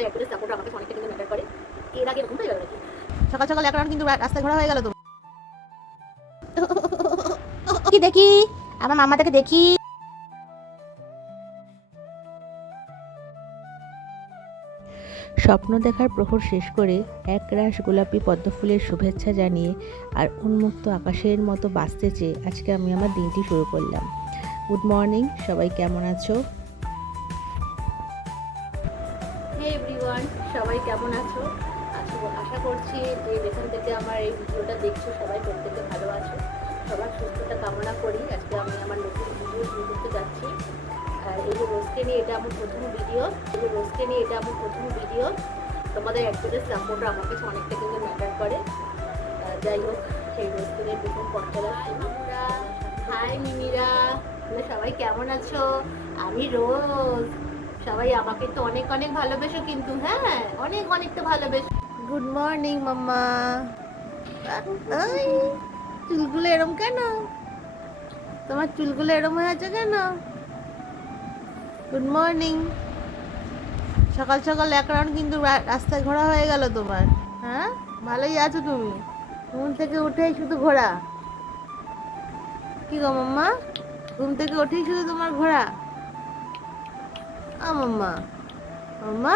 তোমাদের address support আমাকে অনেকটা কিন্তু ম্যাটার করে। এর আগে এরকম হয়ে গেল নাকি? সকাল সকাল এক রাউন্ড কিন্তু রাস্তায় ঘোরা হয়ে গেল তো। কি দেখি? আমার মামাটাকে দেখি। স্বপ্ন দেখার প্রহর শেষ করে এক রাশ গোলাপি পদ্ম ফুলের শুভেচ্ছা জানিয়ে আর উন্মুক্ত আকাশের মতো বাঁচতে চেয়ে আজকে আমি আমার দিনটি শুরু করলাম। গুড মর্নিং সবাই কেমন আছো? করছি যে যেখান থেকে আমার এই ভিডিওটা দেখছ সবাই প্রত্যেকে ভালো আছো। সবার সুস্থতা কামনা করি। আজকে আমি আমার নতুন ভিডিও শুরু করতে যাচ্ছি। আর এই যে রোজকে নিয়ে এটা আমার প্রথম ভিডিও। এই যে রোজকে নিয়ে এটা আমার প্রথম ভিডিও। তোমাদের অ্যাক্টরের সাপোর্ট আমার কাছে অনেকটা কিন্তু ম্যাটার করে। যাই হোক সেই রোজকে নিয়ে প্রথম পথচলা শুরু হাই মিমিরা। তোমরা সবাই কেমন আছো? আমি রোজ। সবাই আমাকে তো অনেক অনেক ভালোবেসো কিন্তু হ্যাঁ? অনেক অনেক তো ভালোবেসো। গুড মর্নিং মাম্মা চুলগুলো এরম কেন? তোমার চুলগুলো এরম হয়ে আছে কেন? গুড মর্নিং সকাল সকাল এক রাউন্ড কিন্তু রাস্তায় ঘোরা হয়ে গেল তোমার। হ্যাঁ? ভালোই আছো তুমি। ঘুম থেকে উঠেই শুধু ঘোরা। কি গো মাম্মা? ঘুম থেকে উঠেই শুধু তোমার ঘোরা? আ মাম্মা। মাম্মা?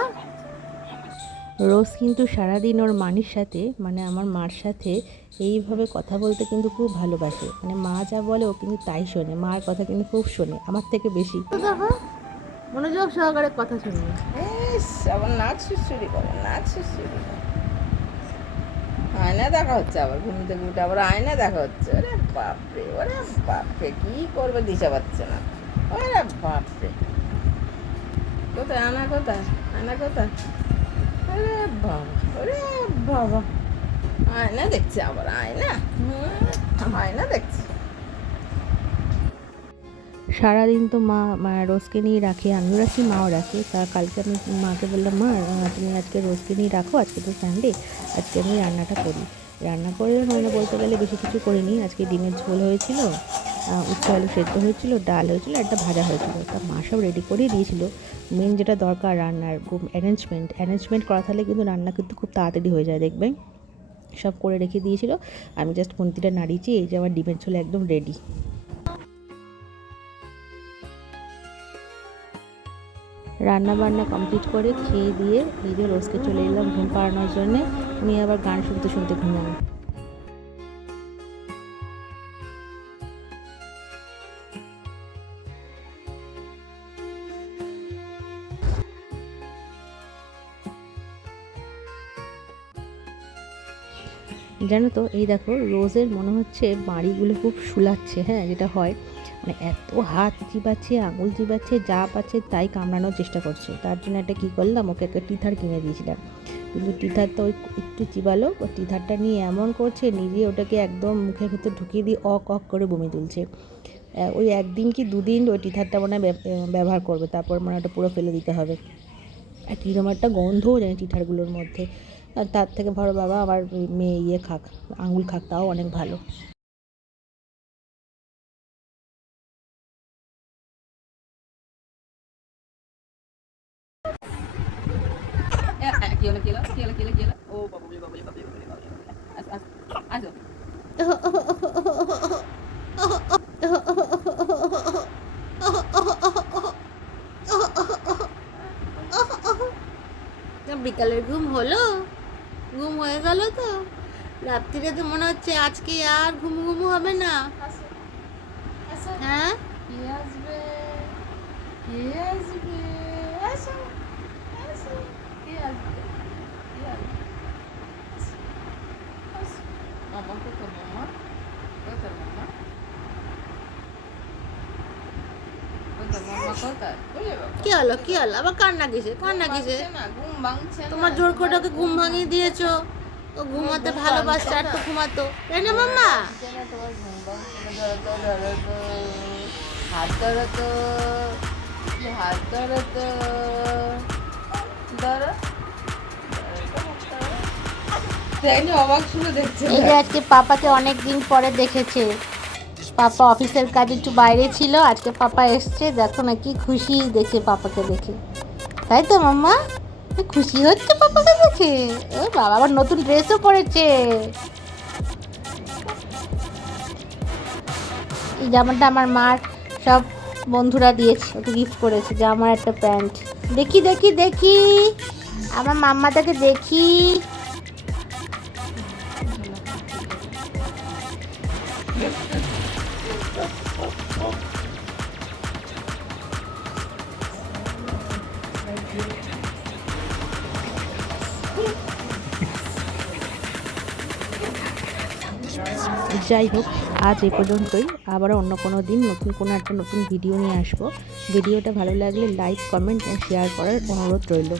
রোজ কিন্তু সারাদিন ওর মানির সাথে মানে আমার মার সাথে এইভাবে কথা বলতে কিন্তু খুব ভালোবাসে। মানে মা যা বলে ও কিন্তু তাই শোনে মার কথা কিন্তু খুব শোনে আমার থেকে বেশি। মনোযোগ সহকারে কথা শুনবে ইস, আবার নাচ সুসুরি করে নাচ সুসুরি করে। আয়না দেখা হচ্ছে আবার ঘুম থেকে উঠে আবার আয়না দেখা হচ্ছে। ওরে বাপরে ওরে বাপরে কি করবে দিশা পাচ্ছে না। ওরে বাপরে। কোথায় আনা কোথায়? আয়না কোথায়? আরে বাবা ওরে বাবা। আয়না দেখছে আবার আয়না। হুম, আয়না দেখছে। সারাদিন তো মা মা রোজকে নিয়ে রাখে আমিও রাখি মাও রাখে। তা কালকে আমি মাকে বললাম মা তুমি আজকে রোজকে নিয়ে রাখো আজকে তো সানডে আজকে আমি রান্নাটা করি। রান্না করে মানে বলতে গেলে বেশি কিছু করিনি আজকে ডিমের ঝোল হয়েছিল। উচ্ছে আলু সেদ্ধ হয়েছিল, ডাল হয়েছিল একটা ভাজা হয়েছিল। তা মা সব রেডি করেই দিয়েছিল। মেন যেটা দরকার রান্নার অ্যারেঞ্জমেন্ট অ্যারেঞ্জমেন্ট করা থাকলে কিন্তু রান্না কিন্তু খুব তাড়াতাড়ি হয়ে যায়, দেখবেন? সব করে রেখে দিয়েছিল। আমি জাস্ট খুন্তিটা নাড়িয়েছি, এই যে আমার ডিমের ঝোল একদম রেডি রান্না বান্না কমপ্লিট করে খেয়ে দিয়ে যে রোজকে চলে এলাম ঘুম পাড়ানোর জন্যে। উনি আবার গান শুনতে শুনতে ঘুমানো জানো তো, এই দেখো রোজের মনে হচ্ছে বাড়িগুলো খুব শুলাচ্ছে হ্যাঁ যেটা হয়। মানে এত হাত চিবাচ্ছে, আঙুল চিবাচ্ছে, যা পাচ্ছে তাই কামড়ানোর চেষ্টা করছে। তার জন্য একটা কী করলাম, ওকে একটা টিথার কিনে দিয়েছিলাম। কিন্তু টিথার তো ওই একটু চিবালো টিথারটা নিয়ে এমন করছে, নিজে ওটাকে একদম মুখের ভেতর ঢুকিয়ে দিয়ে অক অক করে বমি তুলছে। ওই একদিন কি দুদিন ওই টিথারটা মনে ব্যবহার করবে, তারপর মানে ওটা পুরো ফেলে দিতে হবে। আর কীরকম একটা গন্ধও জানি টিথারগুলোর মধ্যে। আর তার থেকে ভালো বাবা ওই মেয়ে ইয়ে খাক আঙুল খাক, তাও অনেক ভালো। বিকালের ঘুম হলো? ঘুম হয়ে গেল তো। রাত্রিরে তো মনে হচ্ছে আজকে আর ঘুম ঘুম হবে না। হ্যাঁ? মামা কোথায় মামা কোথায় মামা কোথায় মামা কোথায় বলে বাবা কি হলো কি হলো? আবার কান্না কিসে? কান্না কিসে? ভাঙছে না ঘুম ভাঙছে তোমার জোর করে ওকে ঘুম ভাঙিয়ে দিয়েছ। ও ঘুমাতে ভালোবাসছে আর তো ঘুমাতো। তাই না মাম্মা? ভাঙছে না, তোমার ঘুম ভাঙছে না, ধরো তো, ধরো তো। হাত ধরো তো হাত ধরো তো ধরো। দেখনি অবাক শুনে দেখছে যে আজকে পাপাকে অনেক দিন পরে দেখেছে। পাপা অফিসের কাজে একটু বাইরে ছিল, আজকে পাপা এসছে, দেখো না কি খুশি, দেখে পাপাকে দেখে। তাই তো মাম্মা? খুশি হচ্ছে পাপাকে দেখে? ও বাবা, আবার নতুন ড্রেসও পরেছে। এই জামাটা আমার মার, সব বন্ধুরা দিয়েছে, ওকে গিফট করেছে, যে আমার একটা প্যান্ট। দেখি দেখি দেখি, আমার মাম্মাটাকে দেখি। যাই হোক, আজ এ পর্যন্তই। আবার অন্য কোনো দিন নতুন কোনো একটা নতুন ভিডিও নিয়ে আসব। ভিডিওটা ভালো লাগলে লাইক কমেন্ট শেয়ার করার অনুরোধ রইল।